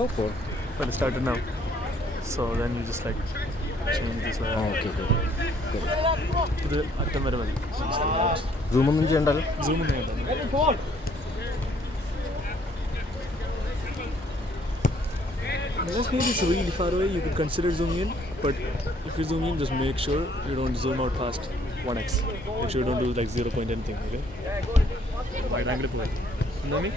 Go for it. But it started now. So then we just like change this way. Oh, okay, good. ഇത് അറ്റം വരെ മതി. Zoom ഒന്നും ചെയ്യണ്ടല്ലോ. Zoom ഒന്നും വേണ്ട. Unless maybe it's really far away, you could consider zooming in. But if you zoom in, just make sure you don't zoom out past 1x. Make sure you don't do like 0 point anything, okay? Wide angle pull. You know me?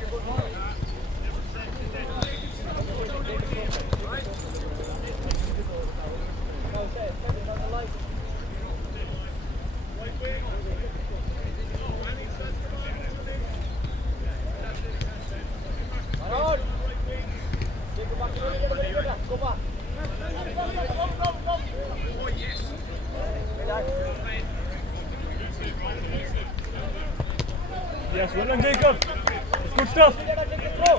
Yes, well done, Jacob. It's good stuff. Go.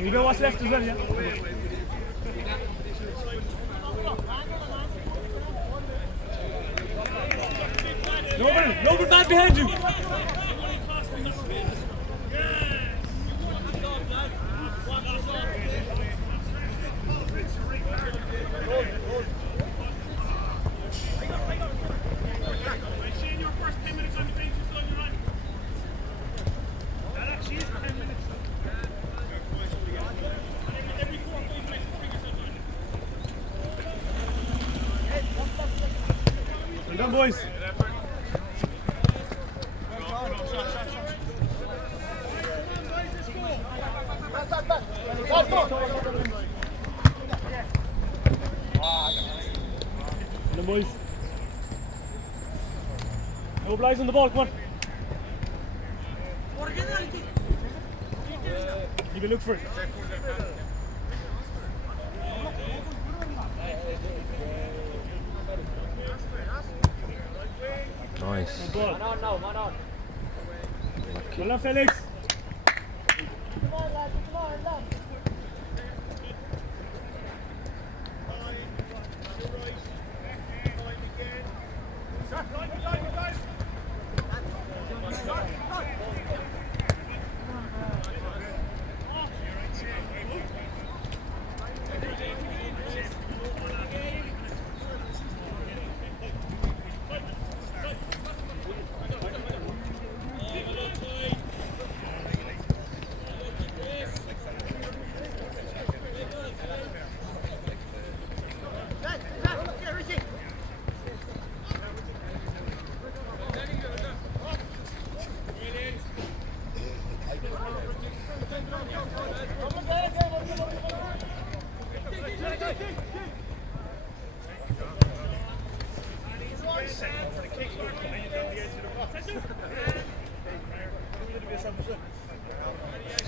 You know what's left as well, yeah? Noble back behind you. Well done, boys. The boys. No eyes on the ball, come on. Keep a look for it. Nice. Man on. Well done, Felix.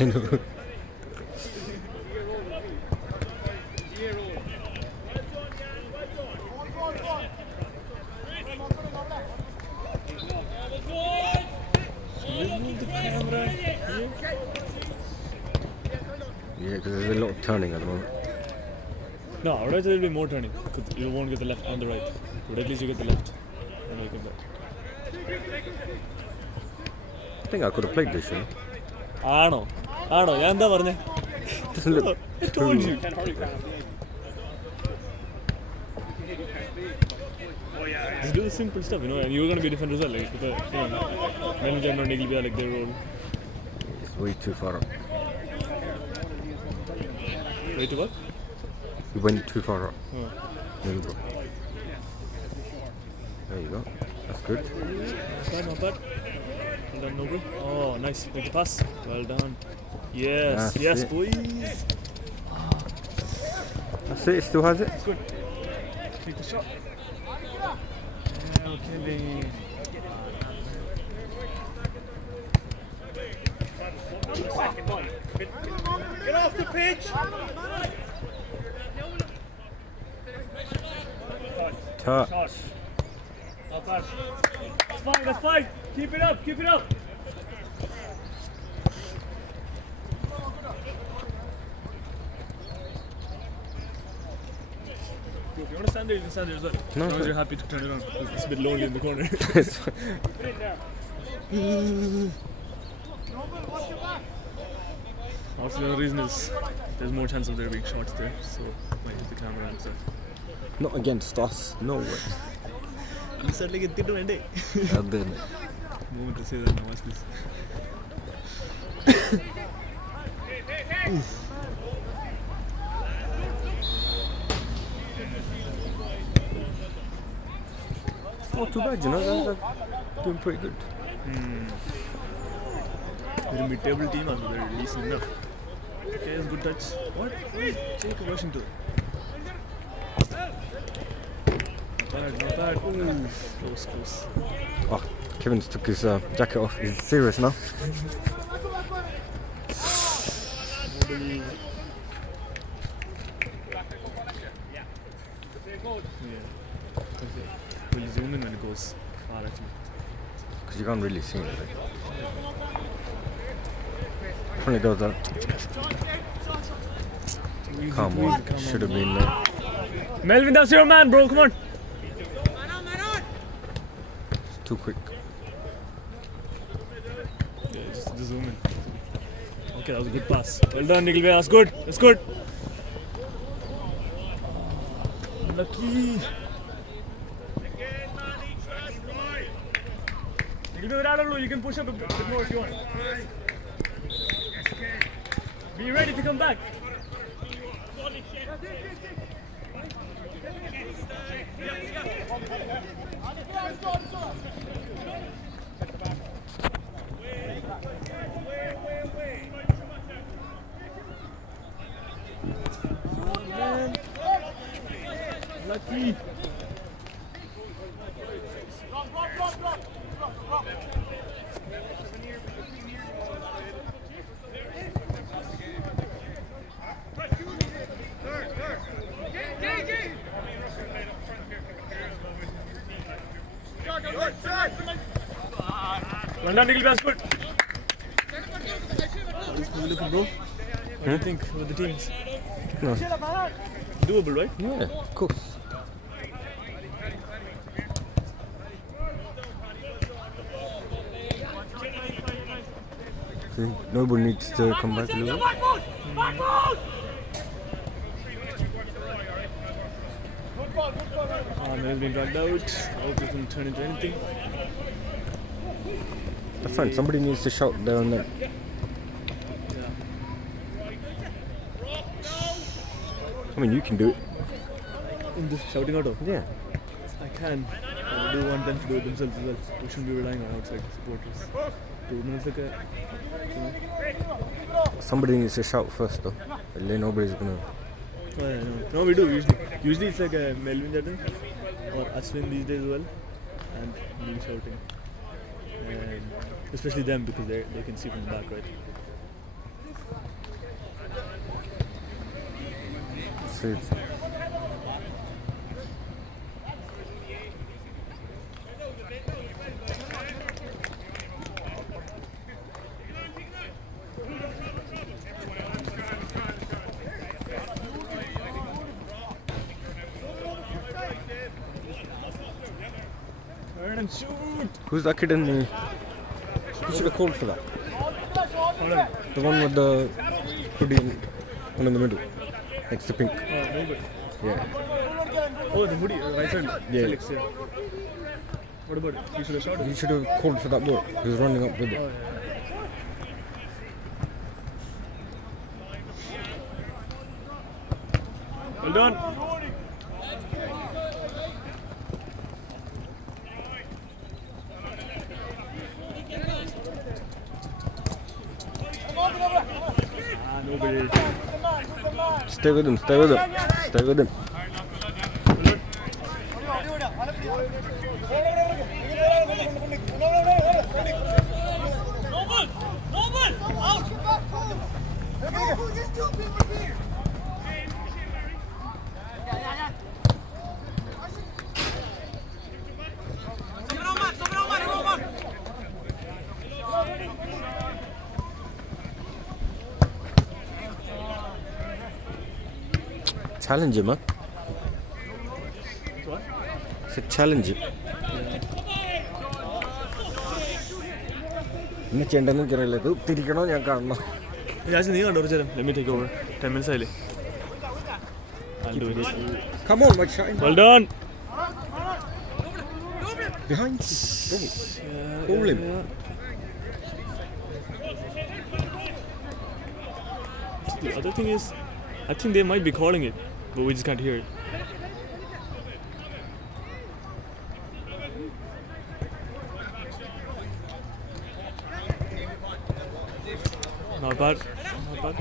I know. Yeah, because there's a lot of turning at the moment. No, otherwise there will be more turning because you won't get the left and the right, but at least you get the left and you can go. I think I could have played this, you know. Ano, ഞാൻ എന്താ പറഞ്ഞേ? Doesn't look I told you. Just do the simple stuff, you know, and you're going to be a defender as well, like, because, you know, men in general need to be like their role. It's way too far up. Way to what? You went too far up. Oh. There you go. There you go. That's good. Not bad. Well done, Noble. Oh, nice. Make the pass. Well done. Yes, That's yes, it. boys. That's it. It still has it. It's good. Take the shot. Okay, baby. Get off the pitch. Touch. Not bad. That's fine. Keep it up. want to stand there, you can stand there as well. No, as long as sir. you're happy to turn it on. It's a bit lonely in the corner. Also, the other reason is there's more chance of there being shots there, so might hit the camera and stuff. Not against us. No way. You said like a tito and day. I did. Moment to say that now, watch this. It's not too bad, you know. They're doing pretty good. They're a mid-table team, also they're decent enough. Okay, it's good touch. What? Jacob Washington. Not bad. Ooh, close. Oh, Kevin's took his jacket off. He's serious now. Yeah. Will you zoom in when it goes far actually? Because you can't really see it. Funny does that. Come on, should have been there. Melvin, that's your man, bro. Come on. It's too quick. Yeah, just zoom in. Okay, that was a good pass. Well done, Nikhil. That's good. That's good. Lucky. You can push up a bit more if you want. Be ready to come back. Lucky. Well done, Nikhil. That's good. How looking, bro? What do you think with the teams? No. Doable, right? Yeah, of course. See, nobody needs to come back a little bit. Mel's been dragged out. I hope it doesn't turn into anything. That's fine. Somebody needs to shout there and then. I mean, you can do it. In this shouting out? Yeah. I can. I do want them to do it themselves as well. We shouldn't be relying on outside supporters. 2 minutes like a, Somebody needs to shout first, though. Nobody's gonna. Oh, yeah, no, we do usually. Usually it's like a Melvin Jatan or Ashwin these days as well, and me shouting. And especially them because they can see from the back, right? See. Turn and shoot! Who's that kid in the? Who should have called for that? The one with the hoodie one in the middle. Next to pink. Oh, very good. Yeah. Oh, the hoodie, right side. Yeah. Felix, yeah. What about it? He should have shot He it. should have called for that ball. He was running up with it. Oh, yeah. Well done. Nobody. Stay with him. Stay with him. Stay with him. Challenge him, man. It's a challenge. ഇന്ന് ചെണ്ടെന്നും കയറില്ല ഇത് തിരിക്കണോ ഞാൻ കാണണം. Let me take over. 10 minutes early. I'll do it. Come on, my shine. Well done. Behind. Hold him. The other thing is, I think they might be calling it, but we just can't hear it. Not bad. Not bad.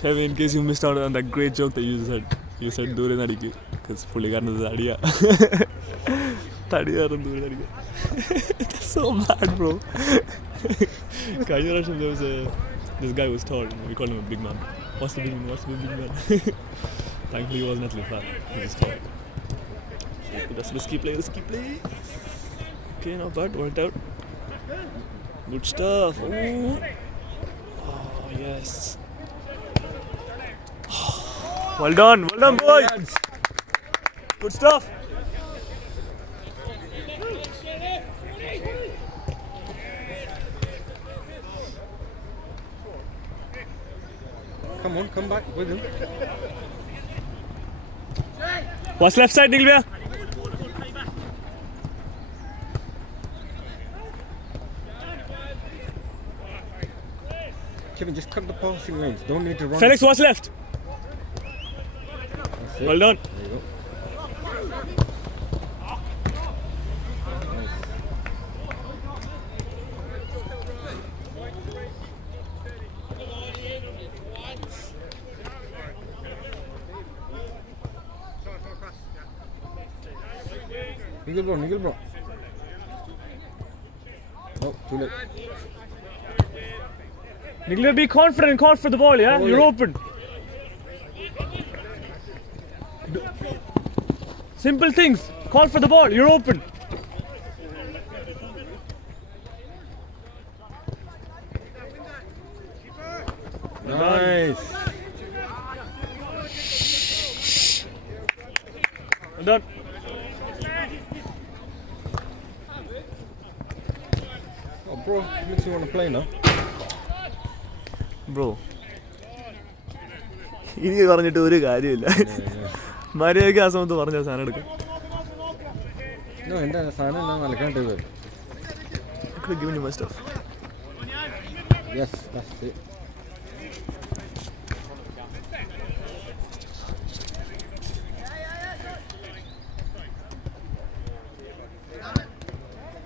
Kevin, in case you missed out on that great joke that you said Dure Nadiki, because fully got into the idea. That's so bad, bro. This guy was tall. We called him a big man. What's the big man? What's the big man? Thankfully, he wasn't actually fat. He was tall. That's risky play. Okay, not bad. Worked out. Good stuff. Oh, yes. Well done, boys. Good stuff. Come on, come back with him. What's left side, Nilvia? Kevin, just cut the passing lanes. Don't need to run. Felix, what's left? Well done. There you go. Nigel bro. Oh, too late. Nigel, be confident and call for the ball, yeah? You're open. Simple things. Call for the ball. You're open. Nice. Well done. Oh, bro, makes you want to play now. Bro. ഇനി പറഞ്ഞിട്ട് ഒരു കാര്യമില്ല. മര്യാദയ്ക്ക് ആ സമയത്ത് പറഞ്ഞ സാധനം എടുക്കാം. എൻ്റെ സാധനം ഞാൻ നൽകാണ്ട് I could have given you my stuff. Yes, that's it.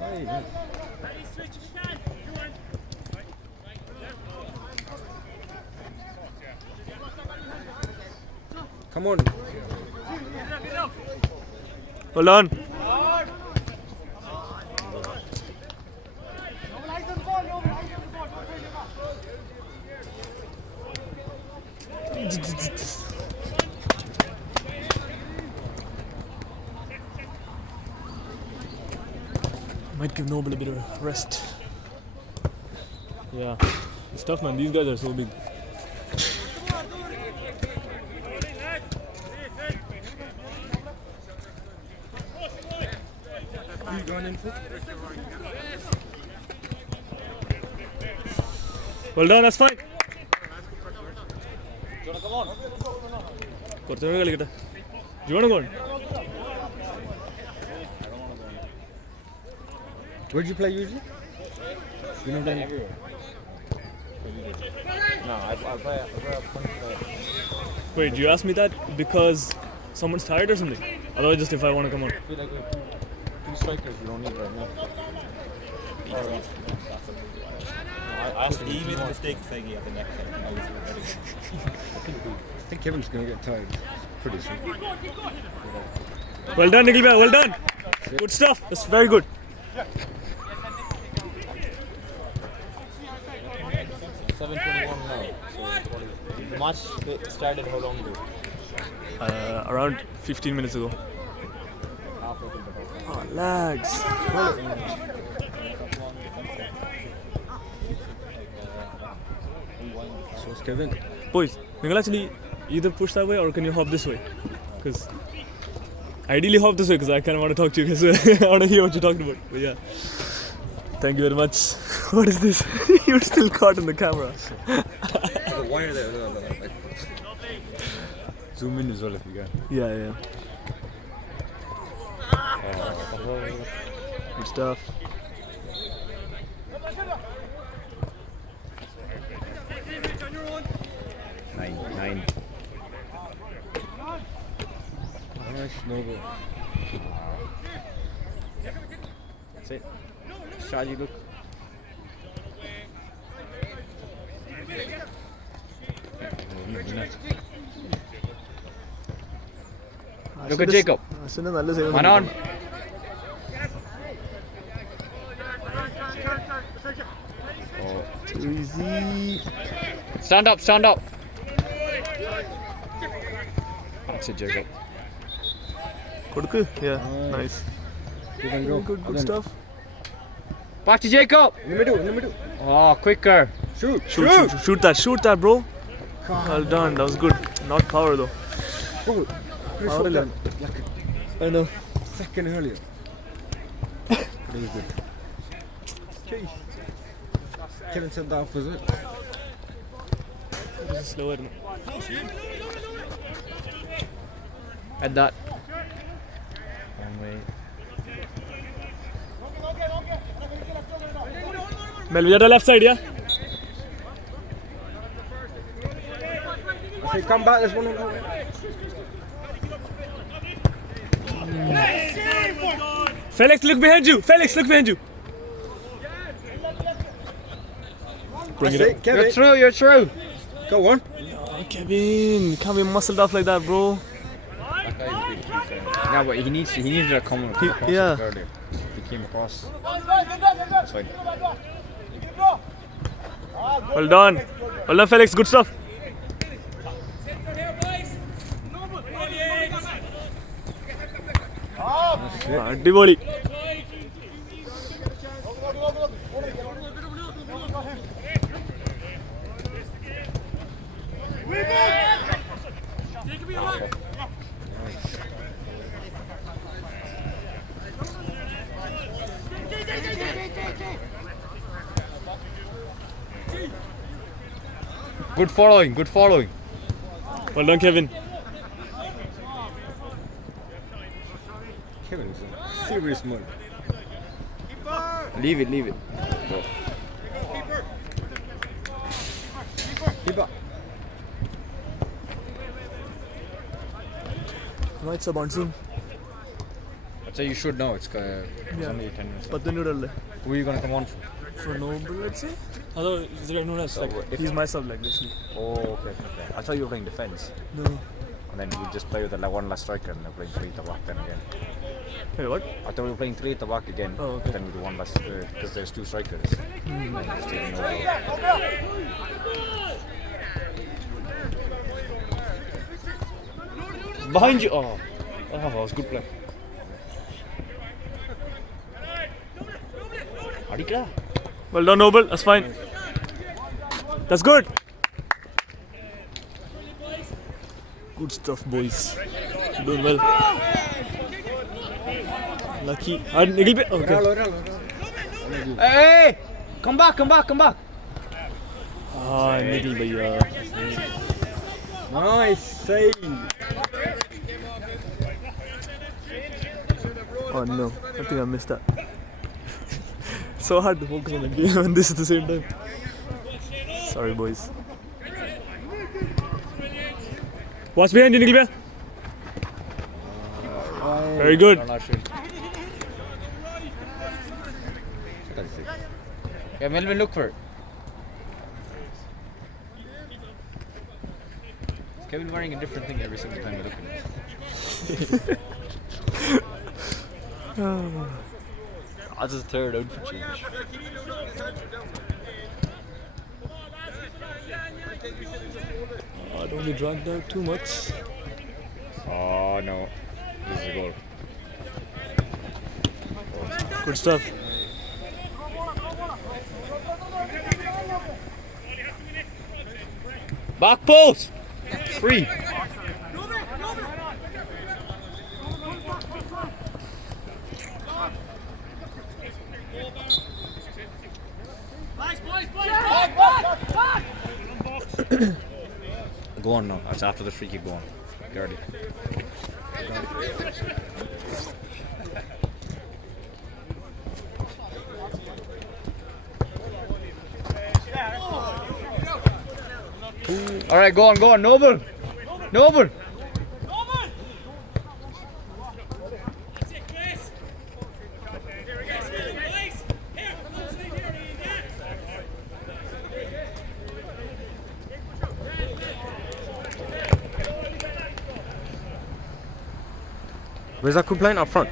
Hey, nice. Come on. Hold on. Might give Noble a bit of a rest. Yeah, it's tough, man. These guys are so big. You going in for? Well done, that's fine. You wanna come on? Do you want to go on? Where do you play usually? You know that Everywhere. No, I play up front. Wait, do you ask me that because someone's tired or something? Otherwise, just if I want to come on. I feel like with two strikers, you don't need right now. I asked He made a mistake saying he had the next time. I was ready. I think Kevin's going to get tired pretty soon. Well done, Nikhil. Well done. Good stuff. That's very good. 7:21 now. So the match started how long ago? Around 15 minutes ago. Halfway through the whole Oh, lags. So it's Kevin. Boys, You can actually either push that way or can you hop this way? Because ideally hop this way because I kind of want to talk to you guys. I want to hear what you're talking about. But yeah. Thank you very much. What is this? You're still caught in the camera. There's a wire there. Like, zoom in as well if you can. Yeah. Good stuff. Nine. Nice, no go. That's it. Shaji, look. Look at Jacob. One on. Too easy. Stand up. That's it, Jacob. Yeah, nice. You can go. Good stuff. Back to Jacob. In the middle. Oh, quicker. Shoot, that, bro. Well done. That was good. Not power though. Power. I know. Second earlier. It was good. Jeez. Kevin said the opposite. This is slower. At that. One way. Melvin, at the left side, yeah? I say come back, there's one on the way. Felix, look behind you! Bring it up. Kevin. You're through. Go on. Oh, Kevin, you can't be muscled off like that, bro. That guy's a big defender. Yeah, but he needs to come across yeah. earlier. He came across. That's fine. Well done, Felix. Good stuff. Divoli. Good following. Well done, Kevin. Kevin's in serious mode. Leave it. Go. Keeper. Right, sub on soon. I'd say you should know. It's only 10 minutes. But then you Who are you gonna come on for? For Noble, let's say. Although, is there anyone else? Like, he's my sub, like, basically. Oh, okay. I thought you were playing defence. No. And then we just play with one last striker and then playing 3 at the back then again. Hey, what? I thought we were playing 3 at the back again. Oh, okay. Then we do one last because there's 2 strikers. Behind you! Oh, that was good play. Well done, Noble. That's fine. That's good. Good stuff, boys. You're doing well. Lucky. Okay. Hey! Come back! Ah, niggle, bhaiya. Nice save! Oh no, I think I missed that. So hard to focus on the game and this at the same time. Sorry, boys. Watch behind you, Nikhil. Very good. Yeah, Melvin, look for it. Is Kevin wearing a different thing every single time you look at him? That's his third outfit change. Oh, don't be dragged out too much. Oh no, this is a goal. Good stuff. Back post! free. Go on now. That's after the free kick. Go on. Get ready. All right, go on, Noble. Where's that playing up front?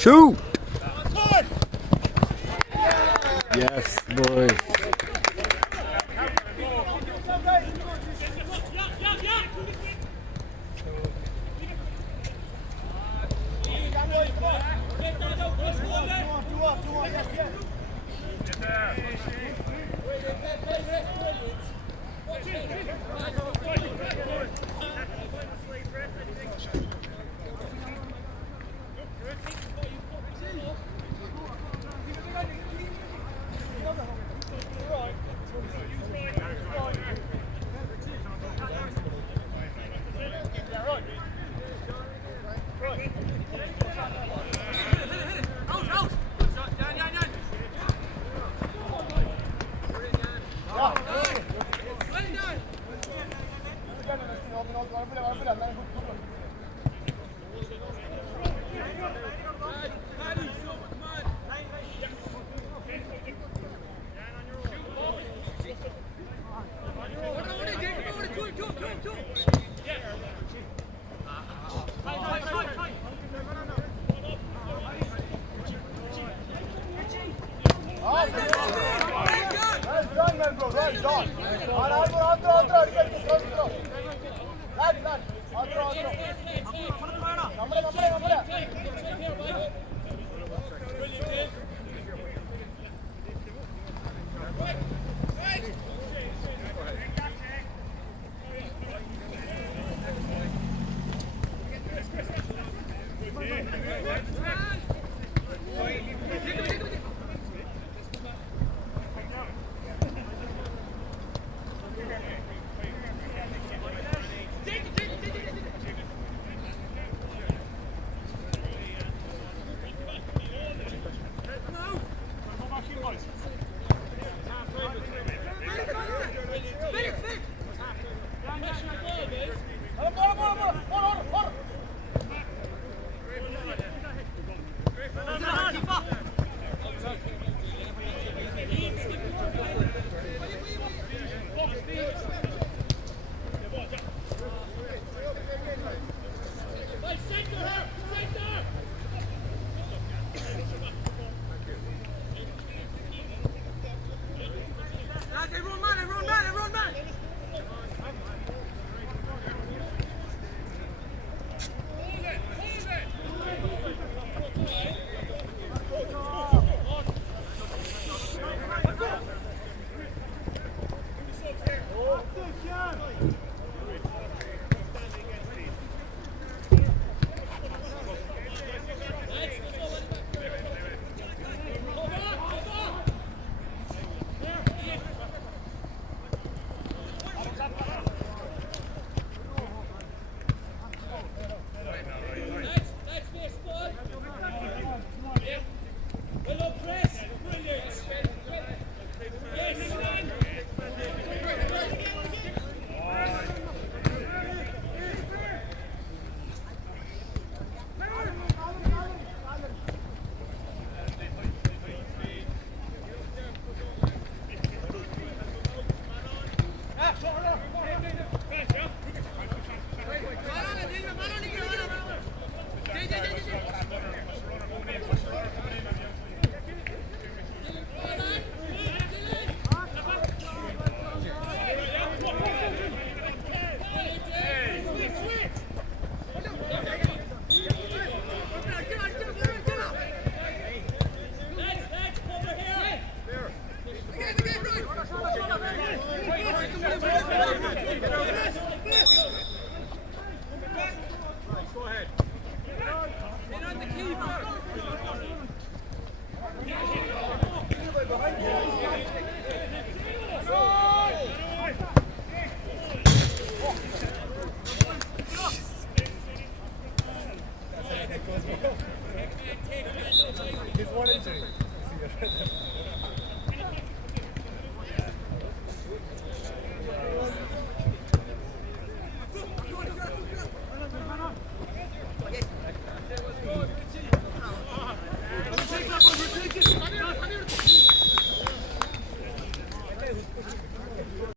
Shoot! Yes, boy.